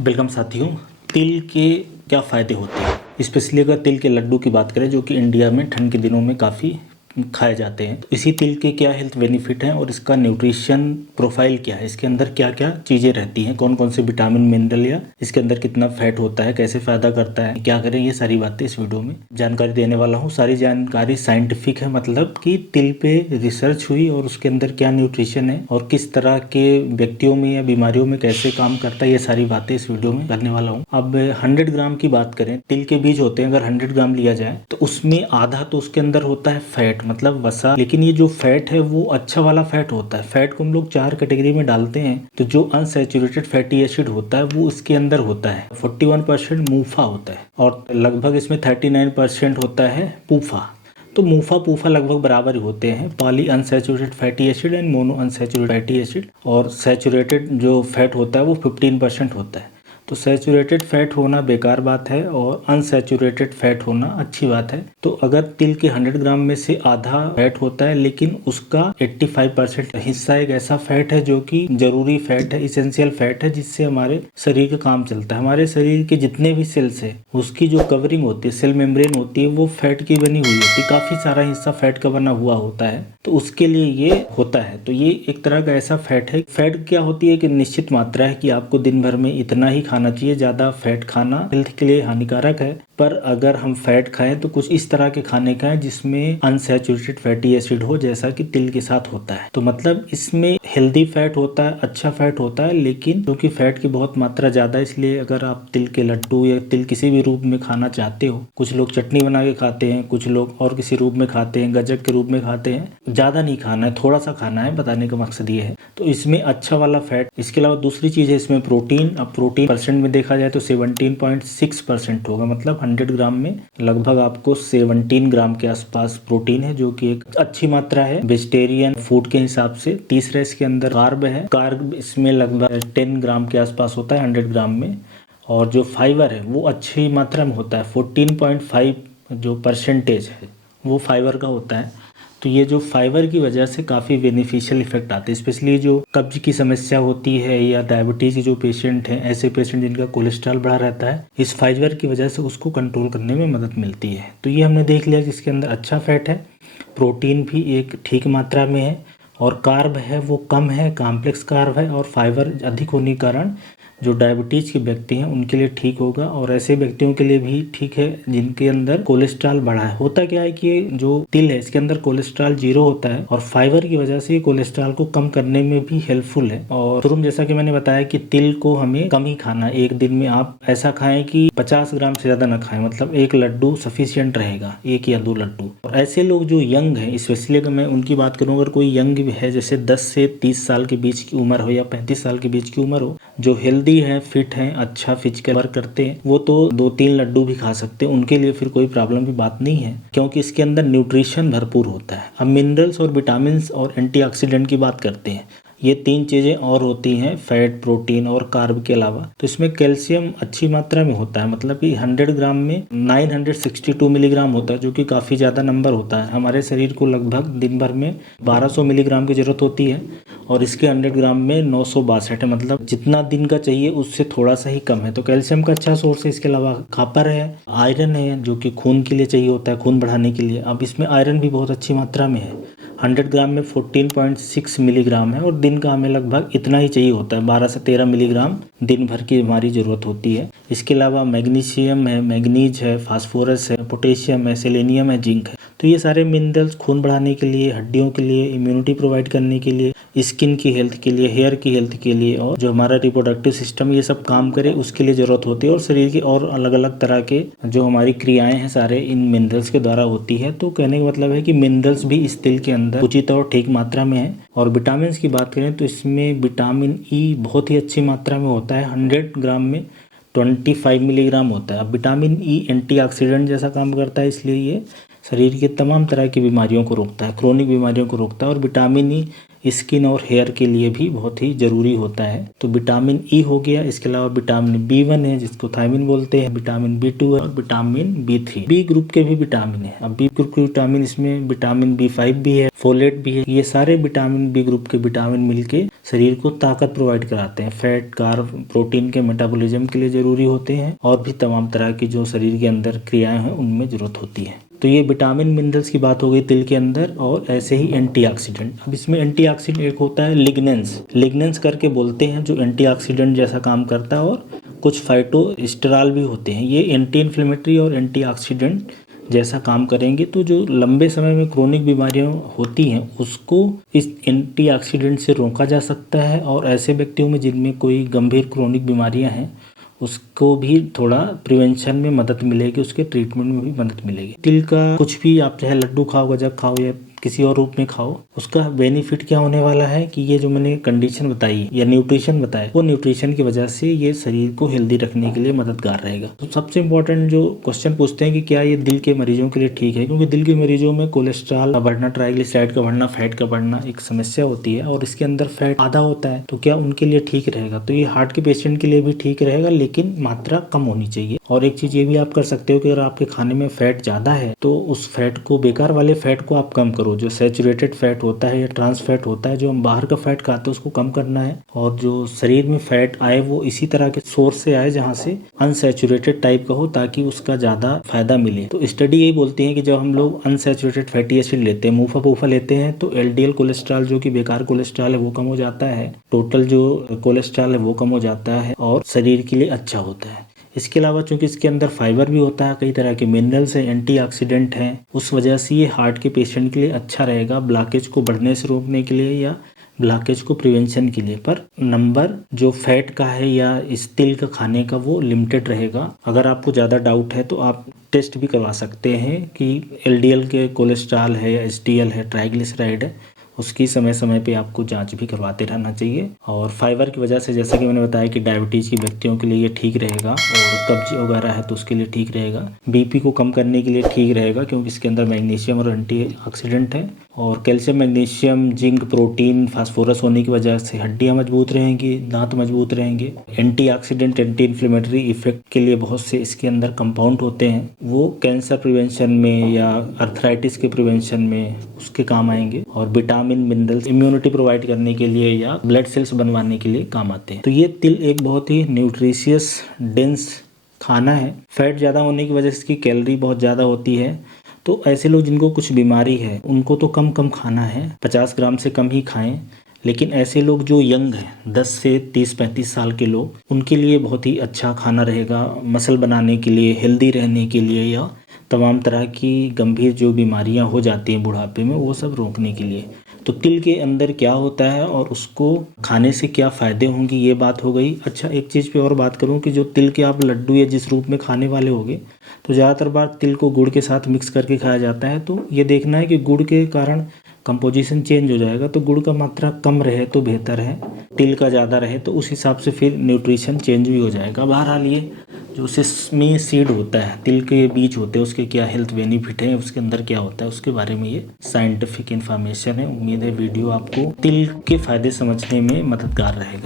Welcome साथियों। तिल के क्या फ़ायदे होते हैं, स्पेशली अगर तिल के लड्डू की बात करें जो कि इंडिया में ठंड के दिनों में काफ़ी खाए जाते हैं। तो इसी तिल के क्या हेल्थ बेनिफिट हैं और इसका न्यूट्रिशन प्रोफाइल क्या है, इसके अंदर क्या क्या चीज़ें रहती हैं, कौन कौन से विटामिन मिनरल या इसके अंदर कितना फैट होता है, कैसे फ़ायदा करता है, क्या करें, ये सारी बातें इस वीडियो में जानकारी देने वाला हूँ। सारी जानकारी साइंटिफिक है, मतलब कि तिल पे रिसर्च हुई और उसके अंदर क्या न्यूट्रिशन है और किस तरह के व्यक्तियों में या बीमारियों में कैसे काम करता है, ये सारी बातें इस वीडियो में करने वाला हूँ। अब 100 ग्राम की बात करें, तिल के बीज होते हैं, अगर 100 ग्राम लिया जाए तो उसमें आधा तो उसके अंदर होता है फैट, मतलब वसा। लेकिन ये जो फैट है वो अच्छा वाला फैट होता है। फैट को हम लोग 4 कैटेगरी में डालते हैं। तो जो अनसैचुरेटेड फैटी एसिड होता है वो इसके अंदर होता है। 41% मूफा होता है और लगभग इसमें 39% होता है पूफा। तो मूफा पूफा लगभग बराबर ही होते हैं, poly unsaturated fatty acid and mono unsaturated fatty acid. और सैचुरेटेड जो फैट होता है वो 15% होता है। तो सैचुरेटेड फैट होना बेकार बात है और अनसैचुरेटेड फैट होना अच्छी बात है। तो अगर तिल के 100 ग्राम में से आधा फैट होता है, लेकिन उसका 85% हिस्सा एक ऐसा फैट है जो कि जरूरी फैट है, इसेंशियल फैट है, जिससे हमारे शरीर का काम चलता है। हमारे शरीर के जितने भी सेल्स है उसकी जो कवरिंग होती है, सेल मेम्ब्रेन होती है, वो फैट की बनी हुई होती है। काफी सारा हिस्सा फैट का बना हुआ होता है, तो उसके लिए ये होता है। तो ये एक तरह का ऐसा फैट है। फैट क्या होती है कि निश्चित मात्रा है कि आपको दिन भर में इतना ही खाना चाहिए। ज्यादा फैट खाना हेल्थ के लिए हानिकारक है। पर अगर हम फैट खाएं तो कुछ इस तरह के खाने खाएं जिसमें अनसैचुरेटेड फैटी एसिड हो, जैसा कि तिल के साथ होता है। तो मतलब इसमें हेल्दी फैट होता है, अच्छा फैट होता है। लेकिन क्योंकि फैट की बहुत मात्रा ज्यादा, इसलिए अगर आप तिल के लड्डू या तिल किसी भी रूप में खाना चाहते हो, कुछ लोग चटनी बना के खाते हैं, कुछ लोग और किसी रूप में खाते हैं, गजक के रूप में खाते हैं, ज्यादा नहीं खाना है, थोड़ा सा खाना है, बताने का मकसद ये है। तो इसमें अच्छा वाला फैट। इसके अलावा दूसरी चीज है इसमें प्रोटीन। अब प्रोटीन परसेंट में देखा जाए तो 17.6% होगा, मतलब 100 ग्राम में लगभग आपको 17 ग्राम के आसपास प्रोटीन है, जो कि एक अच्छी मात्रा है वेजिटेरियन फूड के हिसाब से। तीसरा इसके अंदर कार्ब है। कार्ब इसमें लगभग 10 ग्राम के आसपास होता है 100 ग्राम में। और जो फाइबर है वो अच्छी मात्रा में होता है, 14.5 जो परसेंटेज है वो फाइबर का होता है। तो ये जो फाइबर की वजह से काफ़ी बेनिफिशियल इफेक्ट आते हैं, स्पेशली जो कब्ज की समस्या होती है या डायबिटीज़ के जो पेशेंट हैं, ऐसे पेशेंट जिनका कोलेस्ट्रॉल बढ़ा रहता है, इस फाइबर की वजह से उसको कंट्रोल करने में मदद मिलती है। तो ये हमने देख लिया कि इसके अंदर अच्छा फैट है, प्रोटीन भी एक ठीक मात्रा में है, और कार्ब है वो कम है, कॉम्प्लेक्स कार्ब है, और फाइबर अधिक होने के कारण जो डायबिटीज के व्यक्ति हैं उनके लिए ठीक होगा, और ऐसे व्यक्तियों के लिए भी ठीक है जिनके अंदर कोलेस्ट्रॉल बढ़ा है। होता क्या है कि जो तिल है इसके अंदर कोलेस्ट्रॉल 0 होता है, और फाइबर की वजह से कोलेस्ट्रॉल को कम करने में भी हेल्पफुल है। और तुरंत जैसा कि मैंने बताया कि तिल को हमें कम ही खाना है। एक दिन में आप ऐसा खाएं कि 50 ग्राम से ज्यादा ना खाएं, मतलब एक लड्डू सफिशियंट रहेगा, 1 या 2 लड्डू। और ऐसे लोग जो यंग है, स्पेशली अगर मैं उनकी बात करूं, अगर कोई यंग है, जैसे 10 से 30 साल के बीच की उम्र हो या 35 साल के बीच की उम्र हो, जो हेल्दी है, फिट है, अच्छा फिजिकल वर्क करते हैं, वो तो 2-3 लड्डू भी खा सकते हैं। उनके लिए फिर कोई प्रॉब्लम की बात नहीं है, क्योंकि इसके अंदर न्यूट्रिशन भरपूर होता है। अब मिनरल्स और विटामिन और एंटीऑक्सीडेंट की बात करते हैं। ये 3 चीजें और होती हैं फैट, प्रोटीन और कार्ब के अलावा। तो इसमें कैल्शियम अच्छी मात्रा में होता है, मतलब कि 100 ग्राम में 962 मिलीग्राम होता है, जो कि काफी ज्यादा नंबर होता है। हमारे शरीर को लगभग दिन भर में 1200 मिलीग्राम की जरूरत होती है, और इसके 100 ग्राम में 962 है, मतलब जितना दिन का चाहिए उससे थोड़ा सा ही कम है। तो कैल्शियम का अच्छा सोर्स है। इसके अलावा कॉपर है, आयरन है, जो कि खून के लिए चाहिए होता है, खून बढ़ाने के लिए। अब इसमें आयरन भी बहुत अच्छी मात्रा में है। 100 ग्राम में 14.6 मिलीग्राम है, और दिन का हमें लगभग इतना ही चाहिए होता है, 12 से 13 मिलीग्राम दिन भर की हमारी जरूरत होती है। इसके अलावा मैग्नीशियम है, मैग्नीज है, फास्फोरस है, पोटेशियम है, सेलेनियम है, जिंक है। तो ये सारे मिनरल्स खून बढ़ाने के लिए, हड्डियों के लिए, इम्यूनिटी प्रोवाइड करने के लिए, स्किन की हेल्थ के लिए, हेयर की हेल्थ के लिए, और जो हमारा रिप्रोडक्टिव सिस्टम ये सब काम करे उसके लिए जरूरत होती है। और शरीर के और अलग अलग तरह के जो हमारी क्रियाएं हैं सारे इन मिनरल्स के द्वारा होती है। तो कहने का मतलब है कि मिनरल्स भी इस तिल के अंदर उचित और ठीक मात्रा में है। और विटामिन की बात करें तो इसमें विटामिन ई बहुत ही अच्छी मात्रा में होता है। 100 ग्राम में 25 मिलीग्राम होता है। अब विटामिन ई एंटीऑक्सीडेंट जैसा काम करता है, इसलिए ये शरीर के तमाम तरह की बीमारियों को रोकता है, क्रोनिक बीमारियों को रोकता है। और विटामिन ई स्किन और हेयर के लिए भी बहुत ही जरूरी होता है। तो विटामिन ई हो गया। इसके अलावा विटामिन B1 है, जिसको थायमिन बोलते हैं, विटामिन B2 है, और विटामिन B3। बी ग्रुप के भी विटामिन है। अब बी ग्रुप के विटामिन, इसमें विटामिन B5 भी है, फोलेट भी है। ये सारे विटामिन बी ग्रुप के विटामिन मिलके शरीर को ताकत प्रोवाइड कराते हैं। फैट, कार्ब, प्रोटीन के मेटाबॉलिज्म के लिए ज़रूरी होते हैं और भी तमाम तरह की जो शरीर के अंदर क्रियाएं हैं उनमें ज़रूरत होती है। तो ये विटामिन मिनरल्स की बात हो गई तिल के अंदर, और ऐसे ही एंटीऑक्सीडेंट। अब इसमें एंटीऑक्सीडेंट एक होता है लिग्नेंस करके बोलते हैं, जो एंटीऑक्सीडेंट जैसा काम करता है, और कुछ फाइटोस्टेरॉल भी होते हैं। ये एंटी इन्फ्लेमेटरी और एंटीऑक्सीडेंट जैसा काम करेंगे। तो जो लंबे समय में क्रोनिक बीमारियां होती हैं उसको इस एंटीऑक्सीडेंट से रोका जा सकता है, और ऐसे व्यक्तियों में जिनमें कोई गंभीर क्रोनिक बीमारियां हैं उसको भी थोड़ा प्रिवेंशन में मदद मिलेगी, उसके ट्रीटमेंट में भी मदद मिलेगी। तिल का कुछ भी आप चाहे लड्डू खाओ, गजक खाओ या किसी और रूप में खाओ, उसका बेनिफिट क्या होने वाला है कि ये जो मैंने कंडीशन बताई या न्यूट्रिशन बताया, वो न्यूट्रिशन की वजह से ये शरीर को हेल्दी रखने के लिए मददगार रहेगा। तो सबसे इम्पोर्टेंट जो क्वेश्चन पूछते हैं कि क्या ये दिल के मरीजों के लिए ठीक है, क्योंकि दिल के मरीजों में कोलेस्ट्रॉल का बढ़ना, ट्राइग्लिसराइड का बढ़ना, फैट का बढ़ना एक समस्या होती है, और इसके अंदर फैट आधा होता है। तो क्या उनके लिए ठीक रहेगा? तो ये हार्ट के पेशेंट के लिए भी ठीक रहेगा, लेकिन मात्रा कम होनी चाहिए। और एक चीज ये भी आप कर सकते हो कि अगर आपके खाने में फैट ज्यादा है तो उस फैट को, बेकार वाले फैट को आप कम करो। जो सैचुरेटेड फैट होता है या ट्रांस फैट होता है, जो हम बाहर का फैट खाते हैं उसको कम करना है, और जो शरीर में फैट आए वो इसी तरह के सोर्स से आए जहाँ से अनसैचुरेटेड टाइप का हो, ताकि उसका ज्यादा फायदा मिले। तो स्टडी यही बोलती है कि जब हम लोग अनसैचुरेटेड फैटी एसिड लेते हैं, मूफा लेते हैं, तो एलडीएल कोलेस्ट्रॉल जो कि बेकार कोलेस्ट्रॉल है वो कम हो जाता है, टोटल जो कोलेस्ट्रॉल है वो कम हो जाता है, और शरीर के लिए अच्छा होता है। इसके अलावा चूंकि इसके अंदर फाइबर भी होता है, कई तरह के मिनरल्स हैं, एंटीऑक्सीडेंट हैं, उस वजह से ये हार्ट के पेशेंट के लिए अच्छा रहेगा, ब्लॉकेज को बढ़ने से रोकने के लिए या ब्लॉकेज को प्रिवेंशन के लिए। पर नंबर जो फैट का है या इस तिल का खाने का वो लिमिटेड रहेगा। अगर आपको ज़्यादा डाउट है तो आप टेस्ट भी करवा सकते हैं कि एलडीएल के कोलेस्ट्रॉल है या एचडीएल है, ट्राइग्लिसराइड है, उसकी समय समय पे आपको जांच भी करवाते रहना चाहिए। और फाइबर की वजह से, जैसा कि मैंने बताया कि डायबिटीज़ के व्यक्तियों के लिए ये ठीक रहेगा, और कब्ज वगैरह है तो उसके लिए ठीक रहेगा, बीपी को कम करने के लिए ठीक रहेगा, क्योंकि इसके अंदर मैग्नीशियम और एंटीऑक्सीडेंट है, और calcium, magnesium, zinc, protein, phosphorus होने की वजह से हड्डियां मजबूत रहेंगी, दांत मजबूत रहेंगे। एंटीऑक्सीडेंट, एंटी इन्फ्लेमेटरी इफेक्ट के लिए बहुत से इसके अंदर कंपाउंड होते हैं, वो कैंसर प्रिवेंशन में या अर्थराइटिस के प्रिवेंशन में उसके काम आएंगे। और विटामिन, मिनरल्स, इम्यूनिटी प्रोवाइड करने के लिए या ब्लड सेल्स बनवाने के लिए काम आते हैं। तो ये तिल एक बहुत ही न्यूट्रिशियस डेंस खाना है। फैट ज़्यादा होने की वजह से इसकी कैलोरी बहुत ज़्यादा होती है, तो ऐसे लोग जिनको कुछ बीमारी है उनको तो कम खाना है, 50 ग्राम से कम ही खाएं। लेकिन ऐसे लोग जो यंग हैं, 10 से 30-35 साल के लोग, उनके लिए बहुत ही अच्छा खाना रहेगा, मसल बनाने के लिए, हेल्दी रहने के लिए, या तमाम तरह की गंभीर जो बीमारियां हो जाती हैं बुढ़ापे में वो सब रोकने के लिए। तो तिल के अंदर क्या होता है और उसको खाने से क्या फ़ायदे होंगे, ये बात हो गई। अच्छा, एक चीज़ पे और बात करूं कि जो तिल के आप लड्डू या जिस रूप में खाने वाले होंगे, तो ज़्यादातर बार तिल को गुड़ के साथ मिक्स करके खाया जाता है। तो ये देखना है कि गुड़ के कारण कंपोजिशन चेंज हो जाएगा, तो गुड़ का मात्रा कम रहे तो बेहतर है, तिल का ज़्यादा रहे तो उस हिसाब से फिर न्यूट्रिशन चेंज भी हो जाएगा। बहरहाल ये जो सेसमी सीड होता है, तिल के बीज होते हैं, उसके क्या हेल्थ बेनिफिट है, उसके अंदर क्या होता है, उसके बारे में ये साइंटिफिक इन्फॉर्मेशन है। उम्मीद है वीडियो आपको तिल के फ़ायदे समझने में मददगार रहेगा।